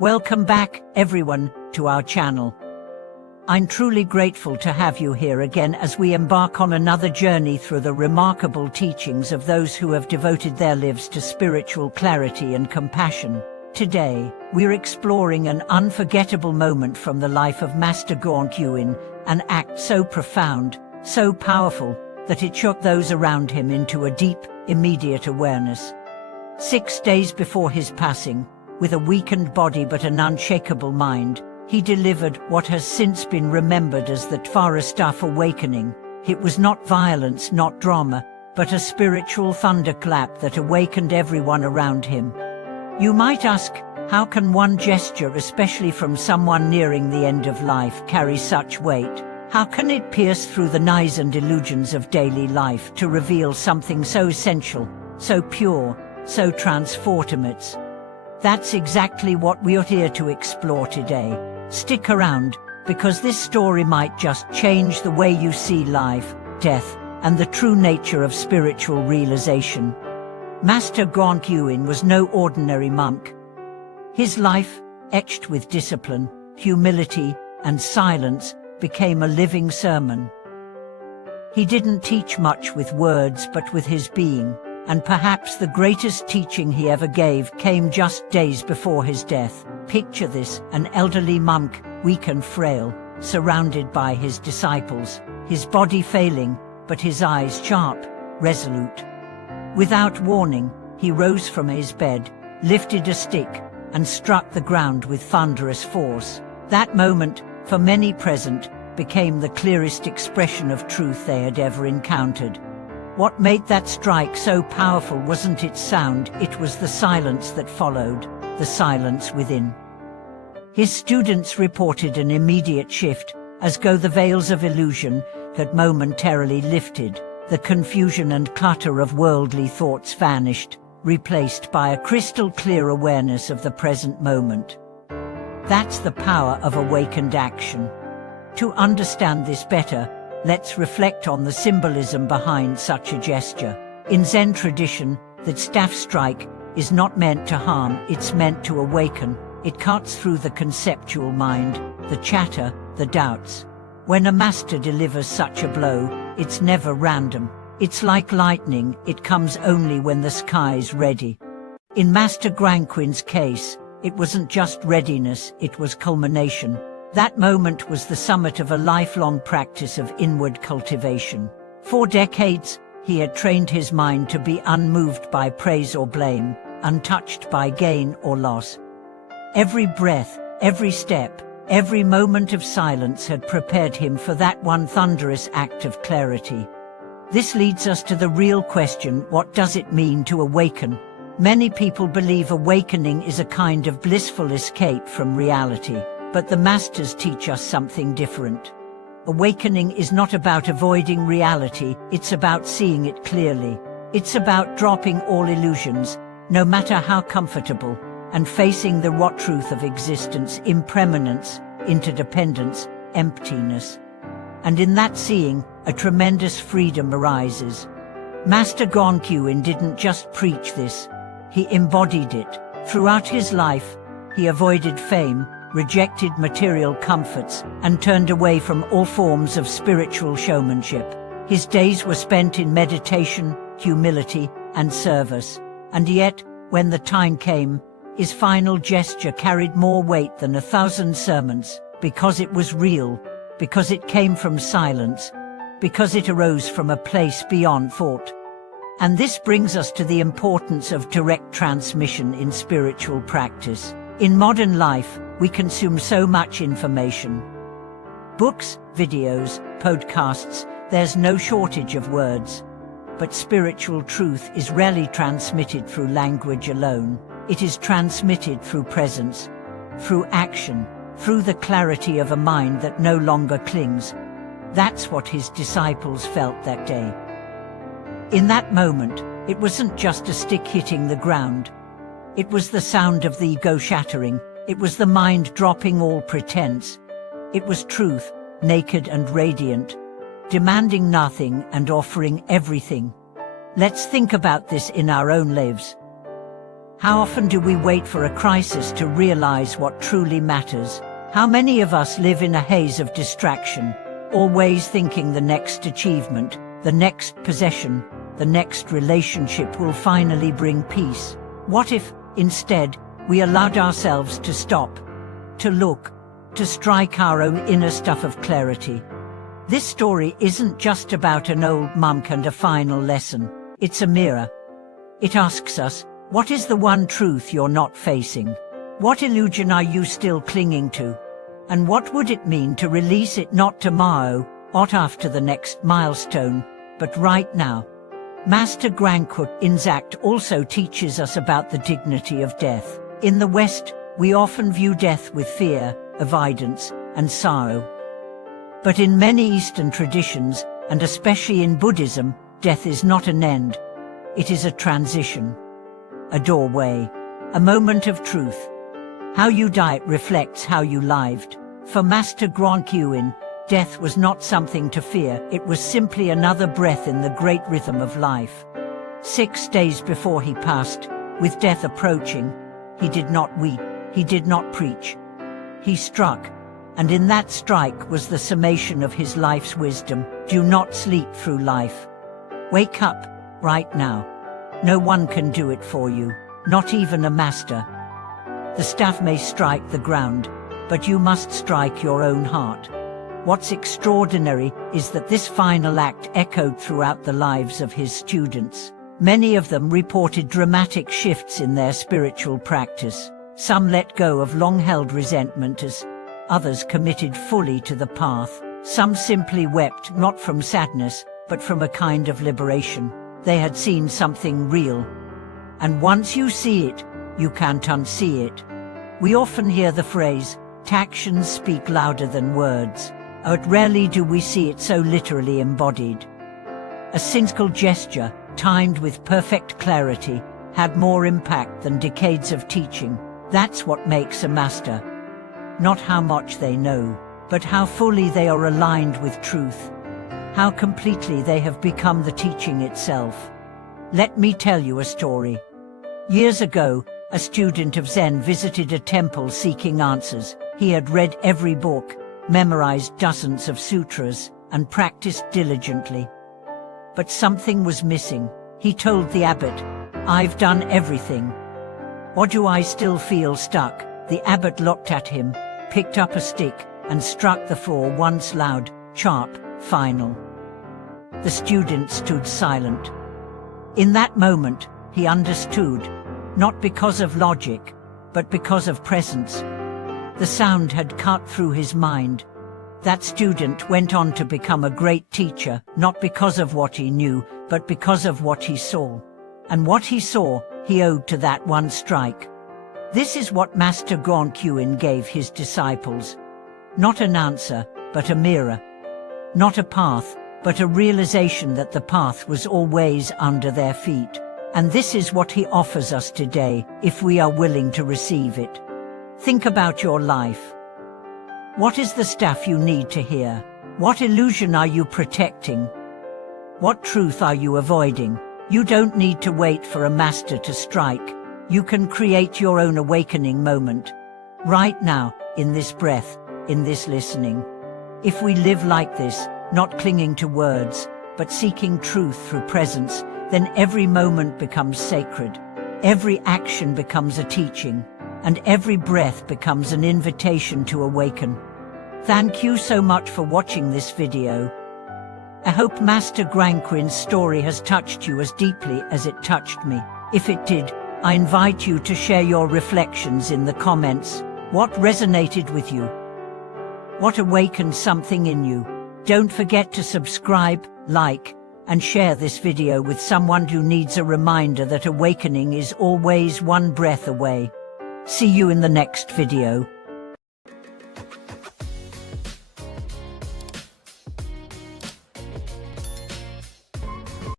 Welcome back, everyone, to our channel. I'm truly grateful to have you here again as we embark on another journey through the remarkable teachings of those who have devoted their lives to spiritual clarity and compassion. Today, we're exploring an unforgettable moment from the life of Master Guangqin, an act so profound, so powerful, that it shook those around him into a deep, immediate awareness. 6 days before his passing, with a weakened body but an unshakable mind, he delivered what has since been remembered as the Tvarastaf awakening. It was not violence, not drama, but a spiritual thunderclap that awakened everyone around him. You might ask, how can one gesture, especially from someone nearing the end of life, carry such weight? How can it pierce through the noise and illusions of daily life to reveal something so essential, so pure, so transformative? That's exactly what we're here to explore today. Stick around, because this story might just change the way you see life, death, and the true nature of spiritual realization. Master Guangqin was no ordinary monk. His life, etched with discipline, humility, and silence, became a living sermon. He didn't teach much with words but with his being, and perhaps the greatest teaching he ever gave came just days before his death. Picture this, an elderly monk, weak and frail, surrounded by his disciples, his body failing, but his eyes sharp, resolute. Without warning, he rose from his bed, lifted a stick, and struck the ground with thunderous force. That moment, for many present, became the clearest expression of truth they had ever encountered. What made that strike so powerful wasn't its sound, it was the silence that followed, the silence within. His students reported an immediate shift, as though the veils of illusion had momentarily lifted. The confusion and clutter of worldly thoughts vanished, replaced by a crystal-clear awareness of the present moment. That's the power of awakened action. To understand this better, let's reflect on the symbolism behind such a gesture. In Zen tradition, the staff strike is not meant to harm, it's meant to awaken. It cuts through the conceptual mind, the chatter, the doubts. When a master delivers such a blow, it's never random. It's like lightning, it comes only when the sky's ready. In Master Guangqin's case, it wasn't just readiness, it was culmination. That moment was the summit of a lifelong practice of inward cultivation. For decades, he had trained his mind to be unmoved by praise or blame, untouched by gain or loss. Every breath, every step, every moment of silence had prepared him for that one thunderous act of clarity. This leads us to the real question: what does it mean to awaken? Many people believe awakening is a kind of blissful escape from reality. But the masters teach us something different. Awakening is not about avoiding reality, it's about seeing it clearly. It's about dropping all illusions, no matter how comfortable, and facing the raw truth of existence, impermanence, interdependence, emptiness. And in that seeing, a tremendous freedom arises. Master Guangqin didn't just preach this, he embodied it. Throughout his life, he avoided fame, rejected material comforts, and turned away from all forms of spiritual showmanship. His days were spent in meditation, humility, and service. And yet, when the time came, his final gesture carried more weight than 1,000 sermons, because it was real, because it came from silence, because it arose from a place beyond thought. And this brings us to the importance of direct transmission in spiritual practice. In modern life, we consume so much information. Books, videos, podcasts, there's no shortage of words. But spiritual truth is rarely transmitted through language alone. It is transmitted through presence, through action, through the clarity of a mind that no longer clings. That's what his disciples felt that day. In that moment, it wasn't just a stick hitting the ground. It was the sound of the ego shattering. It was the mind dropping all pretense. It was truth, naked and radiant, demanding nothing and offering everything. Let's think about this in our own lives. How often do we wait for a crisis to realize what truly matters? How many of us live in a haze of distraction, always thinking the next achievement, the next possession, the next relationship will finally bring peace? What if, instead, we allowed ourselves to stop, to look, to strike our own inner stuff of clarity? This story isn't just about an old monk and a final lesson. It's a mirror. It asks us, what is the one truth you're not facing? What illusion are you still clinging to? And what would it mean to release it, not tomorrow, not after the next milestone, but right now? Master Guangqin's act also teaches us about the dignity of death. In the West, we often view death with fear, avoidance, and sorrow. But in many Eastern traditions, and especially in Buddhism, death is not an end. It is a transition, a doorway, a moment of truth. How you died reflects how you lived. For Master Guangqin, death was not something to fear, it was simply another breath in the great rhythm of life. 6 days before he passed, with death approaching, he did not weep, he did not preach. He struck, and in that strike was the summation of his life's wisdom. Do not sleep through life. Wake up, right now. No one can do it for you, not even a master. The staff may strike the ground, but you must strike your own heart. What's extraordinary is that this final act echoed throughout the lives of his students. Many of them reported dramatic shifts in their spiritual practice. Some let go of long-held resentment as others committed fully to the path. Some simply wept, not from sadness, but from a kind of liberation. They had seen something real. And once you see it, you can't unsee it. We often hear the phrase, actions speak louder than words, but rarely do we see it so literally embodied. A single gesture, timed with perfect clarity, had more impact than decades of teaching. That's what makes a master. Not how much they know, but how fully they are aligned with truth. How completely they have become the teaching itself. Let me tell you a story. Years ago, a student of Zen visited a temple seeking answers. He had read every book, memorized dozens of sutras, and practiced diligently. But something was missing. He told the abbot, "I've done everything. Why do I still feel stuck?" The abbot looked at him, picked up a stick, and struck the floor once loud, sharp, final. The student stood silent. In that moment, he understood, not because of logic, but because of presence. The sound had cut through his mind. That student went on to become a great teacher, not because of what he knew, but because of what he saw. And what he saw, he owed to that one strike. This is what Master Guangqin gave his disciples. Not an answer, but a mirror. Not a path, but a realization that the path was always under their feet. And this is what he offers us today, if we are willing to receive it. Think about your life. What is the stuff you need to hear? What illusion are you protecting? What truth are you avoiding? You don't need to wait for a master to strike. You can create your own awakening moment. Right now, in this breath, in this listening. If we live like this, not clinging to words, but seeking truth through presence, then every moment becomes sacred. Every action becomes a teaching, and every breath becomes an invitation to awaken. Thank you so much for watching this video. I hope Master Guangqin's story has touched you as deeply as it touched me. If it did, I invite you to share your reflections in the comments. What resonated with you? What awakened something in you? Don't forget to subscribe, like, and share this video with someone who needs a reminder that awakening is always one breath away. See you in the next video.